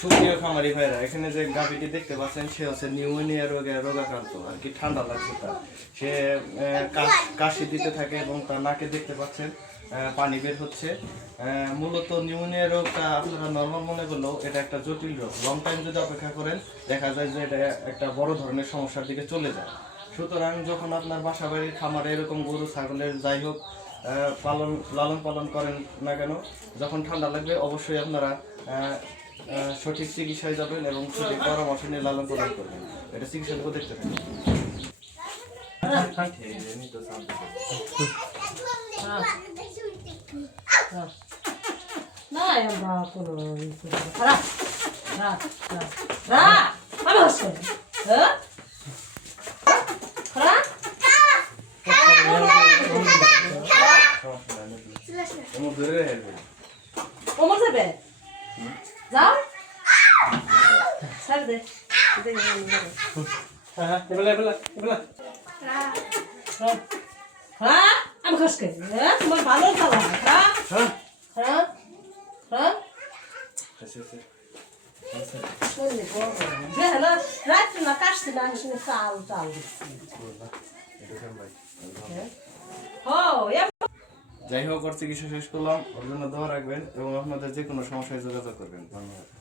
সুপ্রিয় খামারি ভাইরা, এখানে যে গাভীটি দেখতে পাচ্ছেন সে হচ্ছে নিউমোনিয়া রোগাক্রান্ত আর কি, ঠান্ডা লাগছে তার। সে কাশি দিতে থাকে এবং তার নাকে দেখতে পাচ্ছেন পানি বের হচ্ছে। মূলত নিউমোনিয়া রোগটা আপনারা নর্মাল মনে করলেও এটা একটা জটিল রোগ। লং টাইম যদি অপেক্ষা করেন দেখা যায় যে এটা একটা বড় ধরনের সমস্যার দিকে চলে যায়। সুতরাং যখন আপনার বাসা বাড়ির খামারে এরকম গরু ছাগলের যাই হোক লালন পালন করেন না কেন, যখন ঠান্ডা লাগবে অবশ্যই আপনারা সঠিক চিকিৎসায় যাবেন এবং সঠিক পরামর্শ নিয়ে লালন পালন করবেন। এটা চিকিৎসা করে দেখতে পারেন। যাও ছাড় দে আমি খসকে তোমার ভালো চালা রাত্রি না কাশছিল আমি সঙ্গে চাল চাল দিচ্ছি। যাই হোক, ওর চিকিৎসা শেষ করলাম। ওর জন্য দোয়া রাখবেন এবং আপনাদের যে কোনো সমস্যায় যোগাযোগ করবেন। ধন্যবাদ।